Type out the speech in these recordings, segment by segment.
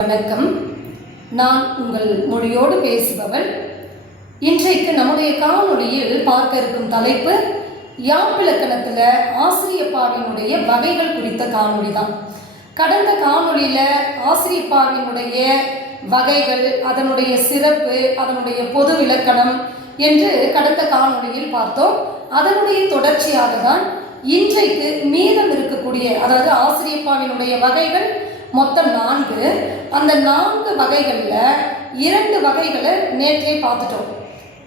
வணக்கம். நான் உங்கள் மொழியோடு பேசுபவள். இன்றைக்கு நம்முடைய காணொளியில் பார்க்க இருக்கும் தலைப்பு யாப்பிலக்கணத்தில் ஆசிரியப்பாவினுடைய வகைகள் குறித்த காணொளி தான் கடந்த காணொளியில் ஆசிரியப்பாவினுடைய வகைகள் அதனுடைய சிறப்பு அதனுடைய பொது இலக்கணம் என்று கடந்த காணொளியில் பார்த்தோம். அதனுடைய தொடர்ச்சியாக தான் இன்றைக்கு மீதம் இருக்கக்கூடிய அதாவது ஆசிரியப்பாவினுடைய வகைகள் மொத்தம் நான்கு. அந்த நான்கு வகைகளில் இரண்டு வகைகளை நேற்றே பார்த்துட்டோம்.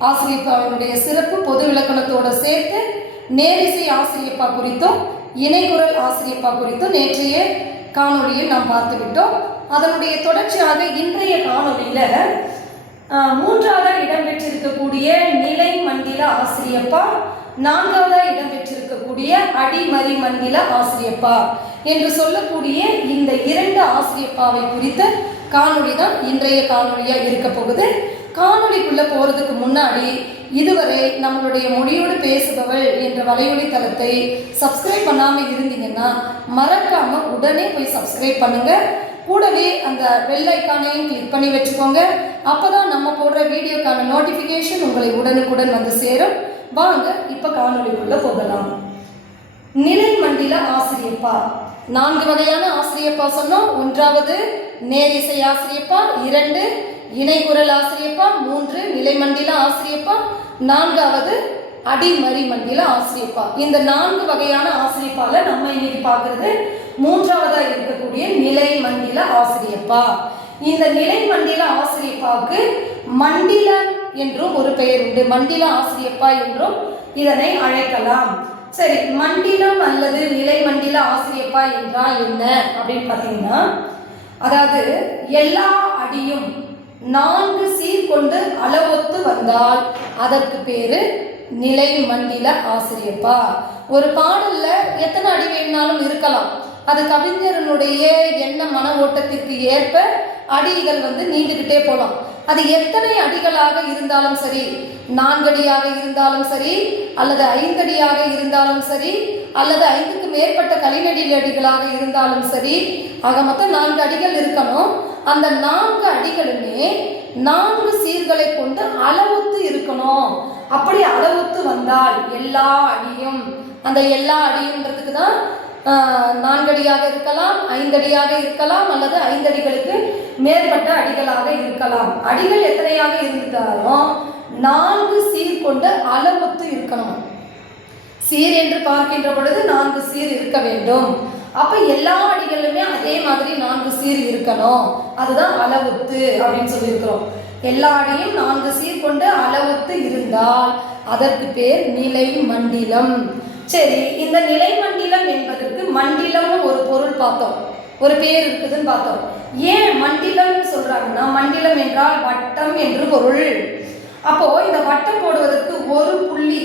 ஆசிரியப்பாவுடைய சிறப்பு பொது இலக்கணத்தோடு சேர்த்து நேரிசை ஆசிரியப்பா குறித்தும் இணைகுரல் ஆசிரியப்பா குறித்தும் நேற்றைய காணொளியில் நாம் பார்த்து விட்டோம் அதனுடைய தொடர்ச்சியாக இன்றைய காணொலியில் ஆஹ், மூன்றாவதாக இடம்பெற்றிருக்கக்கூடிய நிலை மண்டில ஆசிரியப்பா நான்காவதாக இடம்பெற்றிருக்கக்கூடிய அடிமறி மண்டில ஆசிரியப்பா என்று சொல்லக்கூடிய இந்த இரண்டு ஆசிரியப்பாவை குறித்த காணொளி தான் இன்றைய காணொலியாக இருக்க போகுது. காணொலிக்குள்ளே போகிறதுக்கு முன்னாடி இதுவரை நம்மளுடைய மொழியோடு பேசுபவள் என்ற வலையொலி தளத்தை சப்ஸ்கிரைப் பண்ணாமல் இருந்தீங்கன்னா மறக்காமல் உடனே போய் சப்ஸ்கிரைப் பண்ணுங்கள் கூடவே அந்த பெல் ஐக்கானையும் கிளிக் பண்ணி வச்சுக்கோங்க. அப்பதான் நம்ம போடுற வீடியோக்கான நோட்டிஃபிகேஷன் உங்களை உடனுக்குடன் வந்து சேரும். வாங்க இப்போ காணொளிக்குள்ள போகலாம். நிலை மண்டில ஆசிரியப்பா. நான்கு வகையான ஆசிரியப்பா சொன்னோம். ஒன்றாவது நேரிசை ஆசிரியப்பா. இரண்டு இணைகுரல் ஆசிரியப்பா. மூன்று நிலைமண்டில ஆசிரியப்பா. நான்காவது அடிமறி மண்டில ஆசிரியப்பா. இந்த நான்கு வகையான ஆசிரியப்பால நம்ம இன்னைக்கு பார்க்கறது மூன்றாவதா இருக்கக்கூடிய நிலை மண்டில ஆசிரியப்பா. இந்த நிலை மண்டில ஆசிரியப்பாவுக்கு மண்டில என்றும் ஒரு பெயர் உண்டு. மண்டில ஆசிரியப்பா என்றும் இதனை அழைக்கலாம். சரி மண்டிலம் அல்லது நிலை மண்டில ஆசிரியப்பா என்றால் என்ன அப்படின்னு பார்த்தீங்கன்னா அதாவது எல்லா அடியும் நான்கு சீர் கொண்டு அளவொத்து வந்தால் அதற்கு பேரு நிலை மண்டில ஆசிரியப்பா. ஒரு பாடல்ல எத்தனை அடி வேணாலும் இருக்கலாம். அது கவிஞரனுடைய எண்ண மன ஓட்டத்திற்கு ஏற்ப அடிகள் வந்து நீண்டுகிட்டே போகலாம் அது எத்தனை அடிகளாக இருந்தாலும் சரி நான்கடியாக இருந்தாலும் சரி அல்லது ஐந்தடியாக இருந்தாலும் சரி அல்லது ஐந்துக்கு மேற்பட்ட கலிநடி அடிகளாக இருந்தாலும் சரி ஆக மொத்தம் நான்கு அடிகள் இருக்கணும். அந்த நான்கு அடிகளுமே நான்கு சீர்களை கொண்டு அளவுத்து இருக்கணும். அப்படி அளவுத்து வந்தால் எல்லா அடியும் அந்த எல்லா அடியுன்றதுக்கு தான் நான்கடியாக இருக்கலாம் ஐந்தடியாக இருக்கலாம் அல்லது ஐந்தடிகளுக்கு மேற்பட்ட அடிகளாக இருக்கலாம். அடிகள் எத்தனையாக இருந்தாலும் நான்கு சீர் கொண்ட அளவுத்து இருக்கணும். சீர் என்று பார்க்கின்ற பொழுது நான்கு சீர் இருக்க வேண்டும். அப்ப எல்லா அடிகளுமே அதே மாதிரி நான்கு சீர் இருக்கணும். அதுதான் அளவுத்து அப்படின்னு சொல்லியிருக்கிறோம். எல்லா அடியும் நான்கு சீர் கொண்டு அளவுத்து இருந்தால் அதற்கு பேர் நிலை மண்டிலம். சரி இந்த நிலை மண்டிலம் என்பதற்கு மண்டிலம்னு ஒரு பொருள் பார்த்தோம். ஒரு பேர் இருக்குதுன்னு பார்த்தோம். ஏன் மண்டிலம்னு சொல்றாங்கன்னா மண்டிலம் என்றால் வட்டம் என்று பொருள். அப்போ இந்த வட்டம் போடுவதற்கு ஒரு புள்ளி.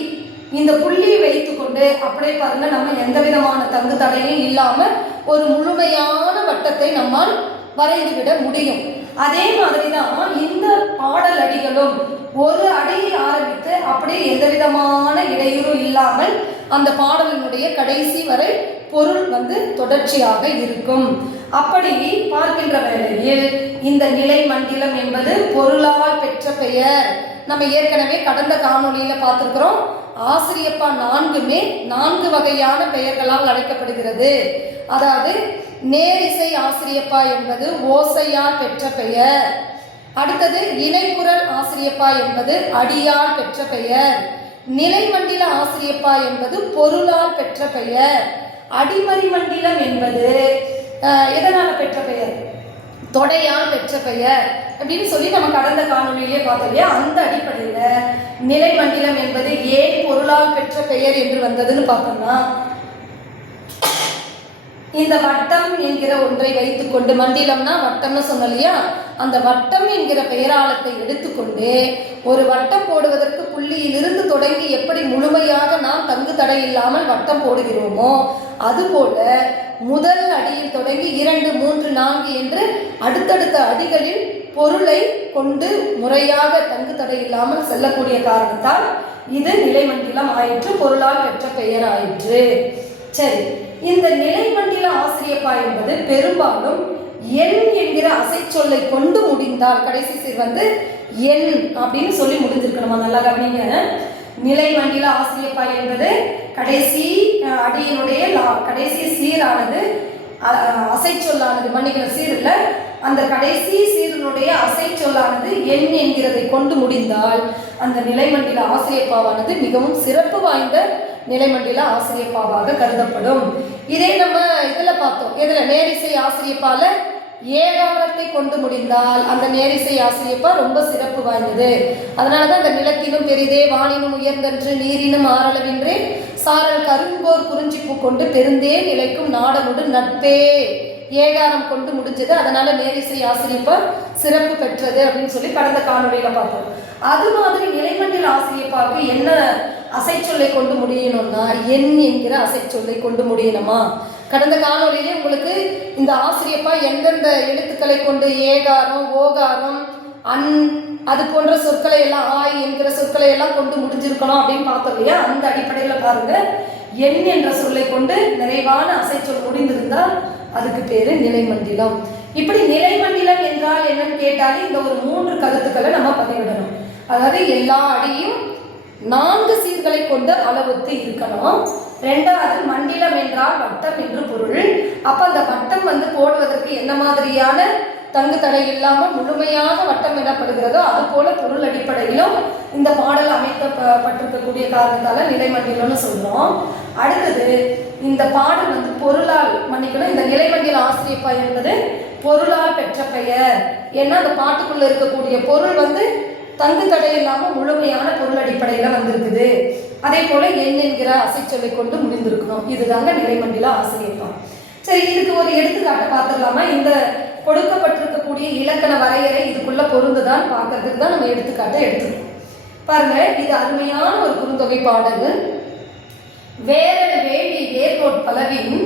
இந்த புள்ளியை வைத்துக்கொண்டு அப்படியே பாருங்க நம்ம எந்த விதமான தங்கு தடையும் இல்லாம ஒரு முழுமையான வட்டத்தை நம்மால் வரைந்துவிட முடியும். அதே மாதிரி தான் இந்த பாடல் அடிகளும் ஒரு அடியில் ஆரம்பித்து அப்படியே எந்த விதமான இடையூறும் இல்லாமல் அந்த பாடலினுடைய கடைசி வரை பொருள் வந்து தொடர்ச்சியாக இருக்கும். அப்படி பார்க்கின்ற வேளையில் இந்த நிலை மண்டிலம் என்பது பொருளால் பெற்ற பெயர். நம்ம ஏற்கனவே கடந்த காணொளியில பார்த்துருக்குறோம். ஆசிரியப்பா நான்குமே நான்கு வகையான பெயர்களால் அழைக்கப்படுகிறது. அதாவது நேரிசை ஆசிரியப்பா என்பது ஓசையால் பெற்ற பெயர். அடுத்தது இணைக்குரல் ஆசிரியப்பா என்பது அடியால் பெற்ற பெயர். நிலைமண்டில ஆசிரியப்பா என்பது பொருளால் பெற்ற பெயர். அடிமறி மண்டிலம் என்பது எதனால் பெற்ற பெயர்? தொடையால் பெற்ற பெயர். அப்படின்னு சொல்லி நம்ம கடந்த காணொலியிலே பார்த்தோம் இல்லையா? அந்த அடிப்படையில் நிலைமண்டிலம் என்பது ஏன் பொருளால் பெற்ற பெயர் என்று வந்ததுன்னு பார்த்தோம்னா இந்த வட்டம் என்கிற ஒன்றை வைத்துக்கொண்டு மண்டிலம்னா வட்டம்னு சொன்ன இல்லையா அந்த வட்டம் என்கிற பெயராளத்தை எடுத்துக்கொண்டு ஒரு வட்டம் போடுவதற்கு புள்ளியிலிருந்து தொடங்கி எப்படி முழுமையாக நாம் தங்கு தடை இல்லாமல் வட்டம் போடுகிறோமோ அதுபோல முதல் அடியில் தொடங்கி இரண்டு மூன்று நான்கு என்று அடுத்தடுத்த அடிகளில் பொருளை கொண்டு முறையாக தங்கு தடை இல்லாமல் செல்லக்கூடிய காரணத்தால் இது நிலைமண்டலம் ஆயிற்று பொருளால் பெற்ற பெயர் ஆயிற்று சரி இந்த நிலைமண்டில ஆசிரியப்பா என்பது பெரும்பாலும் என் என்கிற அசைச்சொல்லை கொண்டு முடிந்தால் கடைசி சீர் வந்து என் அப்படின்னு சொல்லி முடிஞ்சிருக்கணுமா நல்லா கவனிங்க. நிலை மண்டில ஆசிரியப்பா என்பது கடைசி அடியினுடைய கடைசி சீரானது அசைச்சொல்லானது மன்னிக்கிற சீரில் அந்த கடைசி சீரனுடைய அசைச்சொல்லானது எண் என்கிறதை கொண்டு முடிந்தால் அந்த நிலைமண்டில ஆசிரியப்பாவானது மிகவும் சிறப்பு வாய்ந்த நிலைமண்டில ஆசிரியப்பாவாக கருதப்படும். இதே நம்ம இதுல பார்த்தோம். இதுல நேரிசை ஆசிரியப்பால ஏகாரத்தை கொண்டு முடிந்தால் அந்த நேரிசை ஆசிரியப்பா ரொம்ப சிறப்பு வாய்ந்தது. அதனால தான் அந்த நிலத்தினும் பெரிதே வானினும் உயர்ந்தன்று நீரினும் ஆறளவின்றே சாரல் கருங்கோர் குறிஞ்சிப்பு கொண்டு பெருந்தே நிலைக்கும் நாடனோடு நட்பே ஏகாரம் கொண்டு முடிஞ்சது. அதனால நேரிசை ஆசிரியப்பா சிறப்பு பெற்றது அப்படின்னு சொல்லி கடந்த காணொலியில பார்த்தோம். அது மாதிரி நிலைமண்டில் ஆசிரியப்பாவுக்கு என்ன அசைச்சொல்லை கொண்டு முடியணும்னா எண் என்கிற அசைச்சொல்லை கொண்டு முடியணுமா? கடந்த காணொளியிலே உங்களுக்கு இந்த ஆசிரியப்பா எந்தெந்த எழுத்துக்களை கொண்டு ஏகாரம் ஓகாரம் அன் அது போன்ற சொற்களை எல்லாம் ஆய் என்கிற சொற்களை எல்லாம் கொண்டு முடிஞ்சிருக்கணும் அப்படின்னு பார்த்தோம் இல்லையா? அந்த அடிப்படையில் பாருங்க. எண் என்ற சொல்லை கொண்டு நிறைவான அசைச்சொல் முடிந்திருந்தால் அதுக்கு பேரு நிலைமண்டிலம் இப்படி நிலைமண்டிலம் என்றால் என்னன்னு கேட்டாலே இந்த ஒரு மூன்று கருத்துக்களை நம்ம பதிவிடணும். அதாவது எல்லா அடியும் நான்கு சீர்களை கொண்ட அளவுக்கு இருக்கணும். ரெண்டாவது மண்டிலம் என்றால் வட்டம் என்று பொருள். அப்ப அந்த வட்டம் வந்து போடுவதற்கு என்ன மாதிரியான தங்கு தடை இல்லாமல் முழுமையாக வட்டம் எனப்படுகிறதோ அது போல பொருள் அடிப்படையிலும் இந்த பாடல் அமைக்கப்பட்டிருக்கக்கூடிய காரணத்தால நிலைமண்டிலம்னு சொல்றோம். அடுத்தது இந்த பாடல் வந்து பொருளால் மன்னிக்கணும். இந்த நிலைமண்டில ஆசிரியப்பா என்பது பொருளால் பெற்ற பெயர். ஏன்னா அந்த பாட்டுக்குள்ள இருக்கக்கூடிய பொருள் வந்து தங்கு தடை இல்லாமல் முழுமையான பொருள் அடிப்படையில் வந்திருக்குது. அதே போல எண் என்கிற அசைச்சொல்லை கொண்டு முடிந்திருக்கணும். இதுதாங்க நிலைமண்டில ஆசிரியர் சரி இதுக்கு ஒரு எடுத்துக்காட்டு பார்த்துடலாமா இந்த கொடுக்கப்பட்டிருக்கக்கூடிய இலக்கண வரையறை இதுக்குள்ள பொருந்துதான் பார்க்கறதுக்கு தான் நம்ம எடுத்துக்காட்டை எடுத்துக்கணும். பாருங்க இது அருமையான ஒரு குறுந்தொகை பாடல் வேரல் வேலி வேர்கோட் பலவின்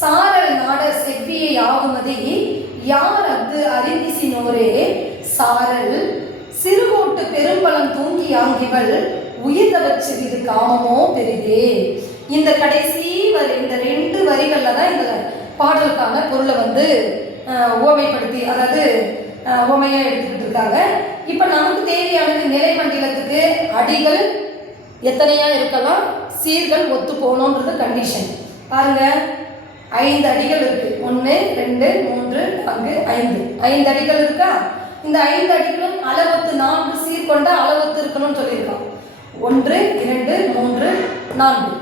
சாரல் நாடர் செவ்வியை ஆகுமதி யார் அது அறிந்திசினோரே சாரல் சிறுகோட்டு பெரும்பலம் தூங்கி ஆங்கிவள் உயிர்தவச்சு இது காமமோ பெரிதே. இந்த கடைசி வரி இந்த ரெண்டு வரிகள்ல தான் இந்த பாடலுக்கான பொருளை வந்து உவமைப்படுத்தி அதாவது உவமையாக எடுத்துக்கிட்டு இருக்காங்க. இப்போ நமக்கு தேவையானது நிலை மண்டலத்துக்கு அடிகள் எத்தனையா இருக்கலாம் சீர்கள் ஒத்து போகணுன்றது கண்டிஷன் பாருங்க ஐந்து அடிகள் இருக்கு. ஒன்று ரெண்டு மூன்று நான்கு ஐந்து. ஐந்து அடிகள் இருக்கா? இந்த ஐந்து அடிகளும் அளவத்து நான்கு சீர்கொண்ட அளவத்து இருக்கணும்னு சொல்லியிருக்கோம் ஒன்று இரண்டு மூன்று நான்கு.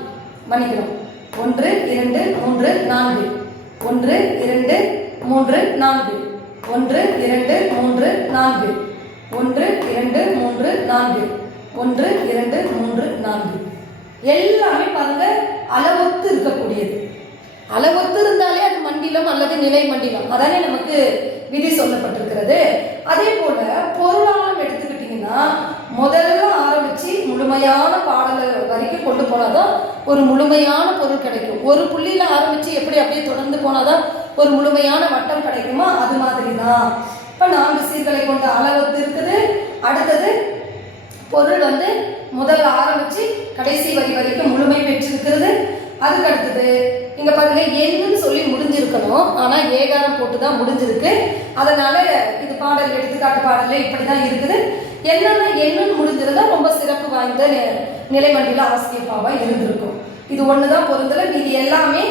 மன்னிக்கிறோம். ஒன்று இரண்டு மூன்று நான்கு. ஒன்று இரண்டு மூன்று நான்கு. ஒன்று இரண்டு மூன்று நான்கு. ஒன்று இரண்டு மூன்று நான்கு. ஒன்று இரண்டு மூன்று நான்கு. எல்லாமே பாருங்க அளவொத்து இருக்கக்கூடியது. அளவொத்து இருந்தாலே அது மண்டிலம் அல்லது நிலை மண்டிலம். அதானே நமக்கு விதி சொல்லப்பட்டிருக்கிறது. அதே போல பொருளாளம் எடுத்துக்கிட்டிங்கன்னா முதல்ல ஆரம்பிச்சு முழுமையான பாடலை வரைக்கும் கொண்டு போனாதான் ஒரு முழுமையான பொருள் கிடைக்கும். ஒரு புள்ளியில ஆரம்பிச்சு எப்படி அப்படியே தொடர்ந்து போனாதான் ஒரு முழுமையான வட்டம் கிடைக்குமா அது மாதிரி தான் இப்போ நான்கு சீர்களை கொண்ட அளவு இருக்குது. அடுத்தது பொருள் வந்து முதல்ல ஆரம்பிச்சு கடைசி வரி வரைக்கும் முழுமை பெற்றிருக்கிறது. அதுக்கு அடுத்தது இங்க பாருங்க எல்லுன்னு சொல்லி முடிஞ்சிருக்கணும். ஆனா ஏகாரம் போட்டு தான் முடிஞ்சிருக்கு. அதனால இது பாடல் எடுத்துக்காட்டு பாடலில் இப்படி தான் இருக்குது. என்னென்ன எண்ணுன்னு முடிஞ்சிருந்தா ரொம்ப சிறப்பு வாய்ந்த நி- நிலைமண்டில இருந்திருக்கும். இது ஒன்று தான் பொருந்தல இது எல்லாமே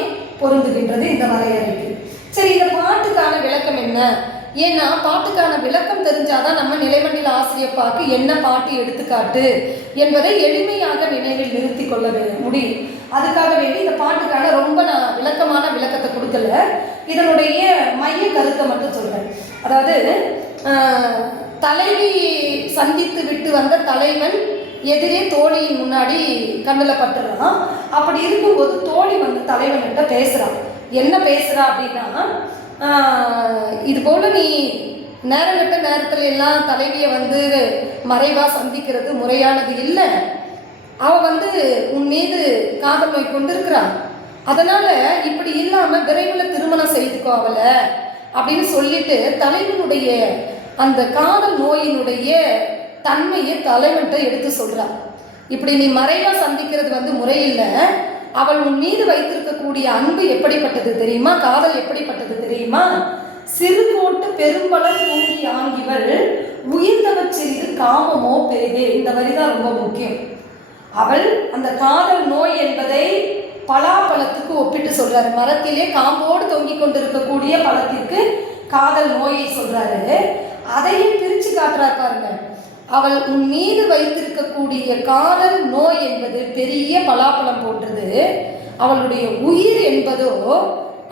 பொருந்துகின்றது இந்த வரையறைக்கு. சரி இந்த பாட்டுக்கான விளக்கம் என்ன? ஏன்னா பாட்டுக்கான விளக்கம் தெரிஞ்சாதான் நம்ம நிலைமண்டில ஆசிரியப்பாக்கு என்ன பாட்டு எடுத்துக்காட்டு என்பதை எளிமையாக நினைவில் நிறுத்தி கொள்ள முடியும். அதுக்காக வேண்டி இந்த பாட்டுக்கான ரொம்ப நான் விளக்கமான விளக்கத்தை கொடுக்கல. இதனுடைய மைய கருத்தை மட்டும் சொல்கிறேன் அதாவது தலைவி சந்தித்து விட்டு வந்த தலைவன் எதிரே தோழியின் முன்னாடி கண்ணில் பட்டுறான். அப்படி இருக்கும்போது தோழி வந்து தலைவன்கிட்ட பேசுகிறான் என்ன பேசுகிறா அப்படின்னா இது போல் நீ நேரங்கட்ட நேரத்துல எல்லாம் தலைவியை வந்து மறைவாக சந்திக்கிறது முறையானது இல்லை. அவ வந்து உன் மீது காதல் நோய் கொண்டிருக்கிறான் அதனால இப்படி இல்லாம விரைவில் திருமணம் செய்துக்கோ அவளை அப்படின்னு சொல்லிட்டு தலைவனுடைய அந்த காதல் நோயினுடைய தன்மையை தலைவன்கிட்ட எடுத்து சொல்றான் இப்படி நீ மறைவா சந்திக்கிறது வந்து முறையில்லை. அவள் உன் மீது வைத்திருக்கக்கூடிய அன்பு எப்படிப்பட்டது தெரியுமா? காதல் எப்படிப்பட்டது தெரியுமா? சிறுகோட்டு பெரும்பலம் தூங்கி ஆங்கிவள் உயிர்ந்தவச் செய்து காமமோ பெரிதே. இந்த வரிதான் ரொம்ப முக்கியம். அவள் அந்த காதல் நோய் என்பதை பலாப்பழத்துக்கு ஒப்பிட்டு சொல்றாரு. மரத்திலே காம்போடு தொங்கிக் கொண்டிருக்கக்கூடிய பழத்திற்கு காதல் நோயை சொல்றாரு. அதையும் பிரிச்சு காட்டுறா பாருங்க. அவள் உன் மீது வைத்திருக்கக்கூடிய காதல் நோய் என்பது பெரிய பலாப்பழம் போன்றது. அவளுடைய உயிர் என்பதோ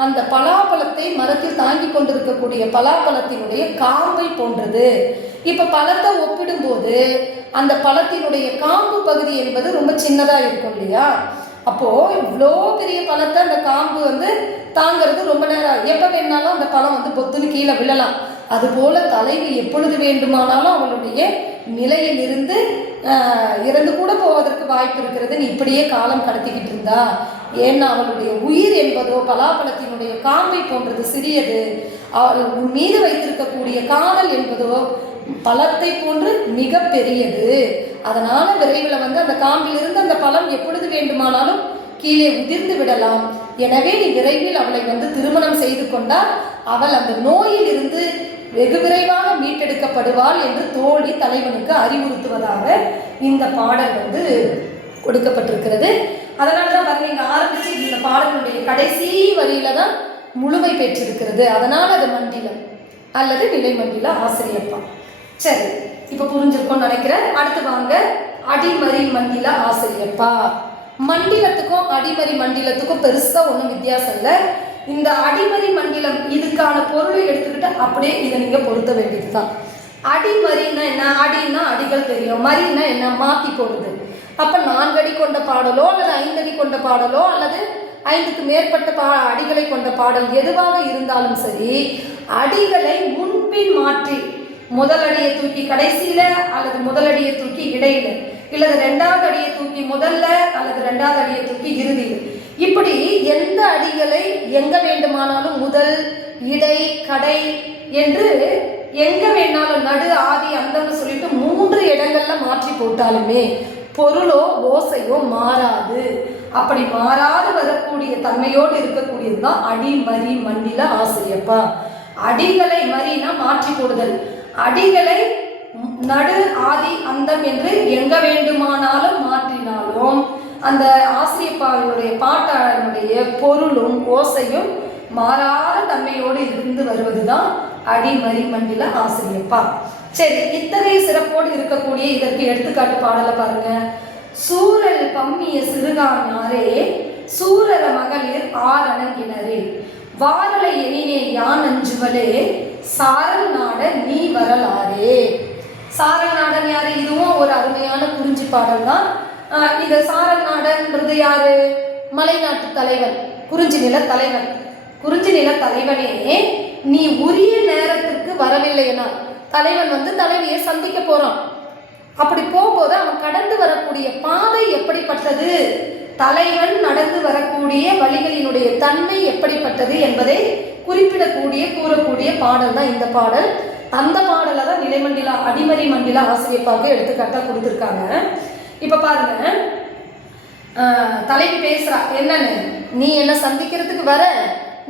அந்த பலாப்பழத்தை மரத்தில் தாங்கி கொண்டிருக்கக்கூடிய பலாப்பழத்தினுடைய காம்பை போன்றது. இப்ப பழத்தை ஒப்பிடும்போது அந்த பழத்தினுடைய காம்பு பகுதி என்பது ரொம்ப சின்னதாக இருக்கும் இல்லையா? அப்போ இவ்வளோ பெரிய பழத்தை அந்த காம்பு வந்து தாங்கிறது ரொம்ப நேரம் எப்போ வேணாலும் அந்த பழம் வந்து பொத்துன்னு கீழே விழலாம். அதுபோல தலைவி எப்பொழுது வேண்டுமானாலும் அவளுடைய நிலையில் இருந்து இறந்து கூட போவதற்கு வாய்ப்பு இருக்கிறது. நீ இப்படியே காலம் கடத்திக்கிட்டு இருந்தா. ஏன்னா அவளுடைய உயிர் என்பதோ பலாப்பழத்தினுடைய காம்பை போன்றது சிறியது. அவள் மீது வைத்திருக்கக்கூடிய காதல் என்பதோ பழத்தை போன்று மிக பெரியது அதனால விரைவில் வந்து அந்த காம்பிலிருந்து அந்த பழம் எப்பொழுது வேண்டுமானாலும் கீழே உதிர்ந்து விடலாம். எனவே நீ விரைவில் அவளை வந்து திருமணம் செய்து கொண்டால் அவள் அந்த நோயில் இருந்து வெகு விரைவாக மீட்டெடுக்கப்படுவாள் என்று தோழி தலைவனுக்கு அறிவுறுத்துவதாக இந்த பாடல் வந்து கொடுக்கப்பட்டிருக்கிறது. அதனால தான் பாருங்க இங்க ஆரம்பிச்சு இந்த பாடலுடைய கடைசி வரியில தான் முழுமை பெற்றிருக்கிறது. அதனால் அது மண்டிலம் அல்லது விலை மண்டில ஆசிரியப்பா. சரி இப்போ புரிஞ்சிருக்கும்னு நினைக்கிறேன். அடுத்து வாங்க அடிமறி மண்டில ஆசிரியப்பா. மண்டிலத்துக்கும் அடிமறி மண்டிலத்துக்கும் பெருசா ஒன்றும் வித்தியாசம் இல்லை. இந்த அடிமறி மண்டிலம் இதுக்கான பொருளை எடுத்துக்கிட்டு அப்படியே இதை நீங்க பொருத்த வேண்டியதுதான். அடிமறின்னா என்ன? அடின்னா அடிகள் தெரியும். மறின்னா என்ன? மாத்தி போடுது. அப்ப நான்கடி கொண்ட பாடலோ அல்லது ஐந்தடி கொண்ட பாடலோ அல்லது ஐந்துக்கு மேற்பட்ட பா அடிகளை கொண்ட பாடல் எதுவாக இருந்தாலும் சரி அடிகளை முன்பின் மாற்றி முதல் அடியை தூக்கி கடைசியில அல்லது முதல் அடியை தூக்கி இடையில இல்லது ரெண்டாவது அடியை தூக்கி முதல்ல அல்லது ரெண்டாவது அடியை தூக்கி இறுதியில். இப்படி எந்த அடிகளை எங்க வேண்டுமானாலும் முதல் இடை கடை என்று எங்க வேணாலும் நடு ஆதி அந்தம்னு சொல்லிட்டு மூன்று இடங்கள்ல மாற்றி போட்டாலுமே பொருளோ ஓசையோ மாறாது. அப்படி மாறாது வரக்கூடிய தன்மையோடு இருக்கக்கூடியது தான் அடி மறி மண்டில ஆசிரியப்பா அடிகளை மறினா மாற்றி போடுதல். அடிகளை நடு ஆதி அந்தம் என்று எங்க வேண்டுமானாலும் மாற்றினாலும் அந்த ஆசிரியப்பாவினுடைய பாட்டாளனுடைய பொருளும் ஓசையும் மாறாத தன்மையோடு இருந்து வருவதுதான் அடிமறி மண்டில ஆசிரியப்பா. சரி இத்தகைய சிறப்போடு இருக்கக்கூடிய இதற்கு எடுத்துக்காட்டு பாடலை பாருங்க. சூரல் பம்மிய சிறுகானாரே சூரர மகளிர் ஆரணங்கினரே வாரலை எனினே யான் அஞ்சுவலே சாரல் நாட நீ வரலாறே. சாரல் நாடன் யாரு? இதுவும் ஒரு அருமையான குறிஞ்சி பாடல் தான். இந்த சாரல் நாடன்றது யாரு? மலைநாட்டு தலைவன் குறிஞ்சி நில தலைவன். குறிஞ்சி நில தலைவனே நீ உரிய நேரத்திற்கு வரவில்லைனா தலைவன் வந்து தலைவியை சந்திக்க போறான். அப்படி போகும்போது அவன் கடந்து வரக்கூடிய பாதை எப்படிப்பட்டது? தலைவன் நடந்து வரக்கூடிய வழிகளினுடைய தன்மை எப்படிப்பட்டது என்பதை குறிப்பிடக்கூடிய கூறக்கூடிய பாடல் தான் இந்த பாடல். அந்த பாடலை தான் நிலைமண்டிலா அடிமறை மண்டிலா ஆசிரியப்பாக எடுத்துக்காட்டாக கொடுத்துருக்காங்க. இப்போ பாருங்க. தலைவி பேசுகிறா என்னன்னு? நீ என்னை சந்திக்கிறதுக்கு வர?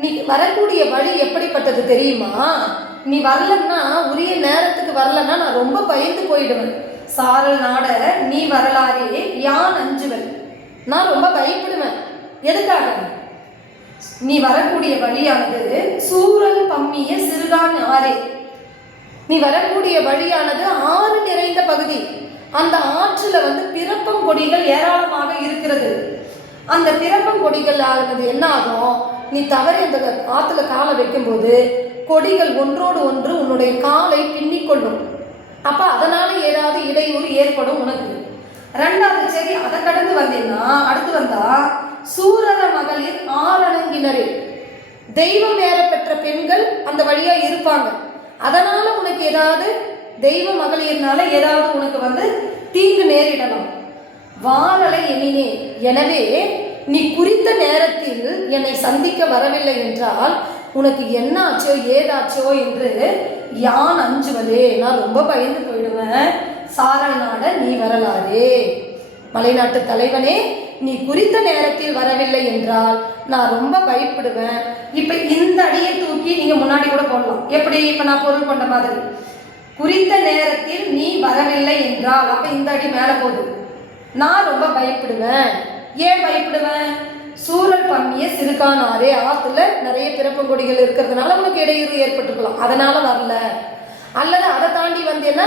நீ வரக்கூடிய வழி எப்படிப்பட்டது தெரியுமா? நீ வரலன்னா உரிய நேரத்துக்கு வரலன்னா நான் ரொம்ப பயந்து போயிடுவேன். சாரல் நாட நீ வரலாறே யான் அஞ்சுவன்? நான் ரொம்ப பயப்படுவேன். எதுக்காக? நீ வரக்கூடிய வழியானது சூரல் பம்மிய சிறுகான் ஆறே. நீ வரக்கூடிய வழியானது ஆறு நிறைந்த பகுதி. அந்த ஆற்றுல வந்து பிறப்பம் கொடிகள் ஏராளமாக இருக்கிறது. அந்த பிறப்பம் கொடிகள் ஆகிறது என்ன ஆகும் நீ தவறி அந்த ஆற்றுல காலை வைக்கும்போது கொடிகள் ஒன்றோடு ஒன்று உன்னுடைய காலை பின்னிக்கொள்ளும். அப்ப அதனால ஏதாவது இடையூறு ஏற்படும் உனக்கு. ரெண்டாவது சரி அதை கடந்து வந்தீங்கன்னா அடுத்து வந்தா? சூரர மகளிர் ஆரணங்கினரே. தெய்வம் வேற பெற்ற பெண்கள் அந்த வழியா இருப்பாங்க. அதனால உனக்கு ஏதாவது தெய்வ மகளிர்னால ஏதாவது உனக்கு வந்து தீங்கு நேரிடலாம். வாழலை எண்ணினே எனவே நீ குறித்த நேரத்தில் என்னை சந்திக்க வரவில்லை என்றால் உனக்கு என்ன ஆச்சோ ஏதாச்சோ என்று யான் அஞ்சுவதே. நான் ரொம்ப பயந்து போயிடுவேன். சாரல் நாட நீ வரலாறே. மலைநாட்டு தலைவனே நீ குறித்த நேரத்தில் வரவில்லை என்றால் நான் ரொம்ப பயப்படுவேன். இப்போ இந்த அடியை தூக்கி நீங்கள் முன்னாடி கூட போடலாம். எப்படி? இப்போ நான் பொருள் கொண்ட மாதிரி. குறித்த நேரத்தில் நீ வரவில்லை என்றால் அப்போ இந்த அடி மேலே போகுது நான் ரொம்ப பயப்படுவேன். ஏன் பயப்படுவேன்? சூழல் பண்ணிய சிறுகானாரே ஆற்றுல நிறைய பிறப்பங்கொடிகள் இருக்கிறதுனால உனக்கு இடையூறு ஏற்பட்டுக்கலாம். அதனால வரல. அல்லது அதை தாண்டி வந்தேன்னா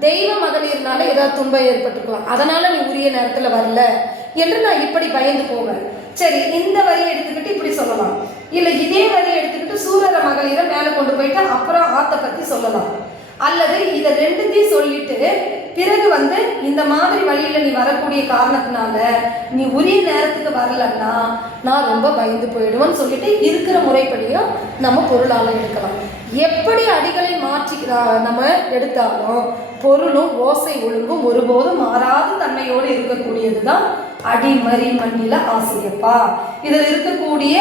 தெய்வ மகளிர்னால ஏதாவது துன்பம் ஏற்பட்டுக்கலாம். அதனால நீ உரிய நேரத்தில் வரல. என்று நான் இப்படி பயந்து போவேன். சரி இந்த வரியை எடுத்துக்கிட்டு இப்படி சொல்லலாம். இல்ல இதே வரியை எடுத்துக்கிட்டு சூரர மகளிரை மேலே கொண்டு போயிட்டு அப்புறம் ஆத்தை பத்தி சொல்லலாம். அல்லது இதை ரெண்டுத்தையும் சொல்லிட்டு பிறகு வந்து இந்த மாதிரி வழியில நீ வரக்கூடிய காரணத்தினால நீ உரிய நேரத்துக்கு வரலன்னா நான் ரொம்ப பயந்து போயிடுவேன்னு சொல்லிட்டு இருக்கிற முறைப்படியும் நம்ம பொருளால எடுக்கலாம். எப்படி அடிகளை மாற்றி நம்ம எடுத்தாலும் பொருளும் ஓசை ஒழுங்கும் ஒருபோதும் மாறாத தன்மையோடு இருக்கக்கூடியது தான் அடிமறி மண்ணில ஆசிரியப்பா. இதில் இருக்கக்கூடிய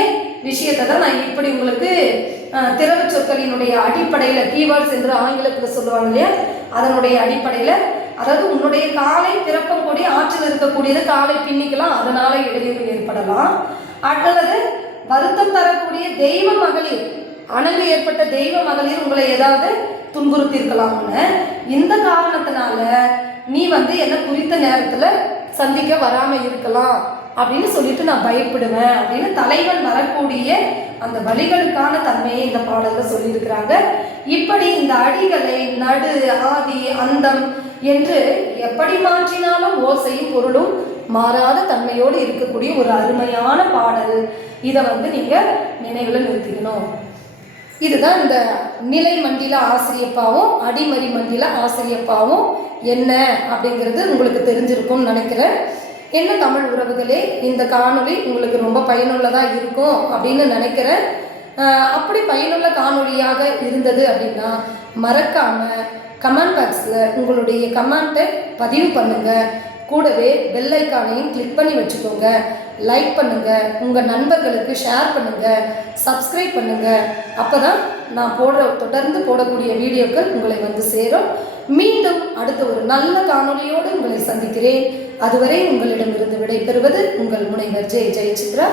விஷயத்தை தான் நான் இப்படி உங்களுக்கு அஹ், திறவு சொற்களினுடைய அடிப்படையில் கீவேர்ட்ஸ் என்று ஆங்கிலத்தில் சொல்லுவாங்க இல்லையா? அதனுடைய அடிப்படையில் அதாவது உன்னுடைய காலை பிறப்பம் கூடிய ஆற்றில் இருக்கக்கூடியது காலை பின்னிக்கலாம் அதனால இடையூறு ஏற்படலாம். அல்லது வருத்தம் தரக்கூடிய தெய்வ மகளிர் அணங்கு ஏற்பட்ட தெய்வ மகளிர் உங்களை ஏதாவது துன்புறுத்தியிருக்கலாம்னு. இந்த காரணத்தினால நீ வந்து என்ன குறித்த நேரத்தில் சந்திக்க வராம இருக்கலாம் அப்படின்னு சொல்லிட்டு நான் பயப்படுவேன் அப்படின்னு தலைவன் வரக்கூடிய அந்த வழிகளுக்கான தன்மையை இந்த பாடலில் சொல்லியிருக்கிறாங்க. இப்படி இந்த அடிகளை நடு ஆதி அந்தம் என்று எப்படி மாற்றினாலும் ஓசையும் பொருளும் மாறாத தன்மையோடு இருக்கக்கூடிய ஒரு அருமையான பாடல். இதை வந்து நீங்கள் நினைவில் நிறுத்திக்கணும். இதுதான் இந்த நிலை மண்டில ஆசிரியப்பாவும் அடிமறி மண்டில ஆசிரியப்பாவும் என்ன அப்படிங்கிறது உங்களுக்கு தெரிஞ்சிருக்கும்னு நினைக்கிறேன். என்ன தமிழ் உறவுகளே இந்த காணொளி உங்களுக்கு ரொம்ப பயனுள்ளதாக இருக்கும் அப்படின்னு நினைக்கிறேன். அப்படி பயனுள்ள காணொளியாக இருந்தது அப்படின்னா மறக்காமல் கமெண்ட் பாக்ஸில் உங்களுடைய கமெண்ட்டை பதிவு பண்ணுங்கள் கூடவே பெல் ஐக்கானையும் கிளிக் பண்ணி வச்சுக்கோங்க. லைக் பண்ணுங்க. உங்க நண்பர்களுக்கு ஷேர் பண்ணுங்க. சப்ஸ்கிரைப் பண்ணுங்க. அப்பதான் நான் போடுற தொடர்ந்து போடக்கூடிய வீடியோக்கள் உங்களை வந்து சேரும். மீண்டும் அடுத்த ஒரு நல்ல காணொளியோடு உங்களை சந்திக்கிறேன். அதுவரை உங்களிடமிருந்து விடைபெறுவது உங்கள் முனைவர் ஜெய் ஜெயசித்ரா.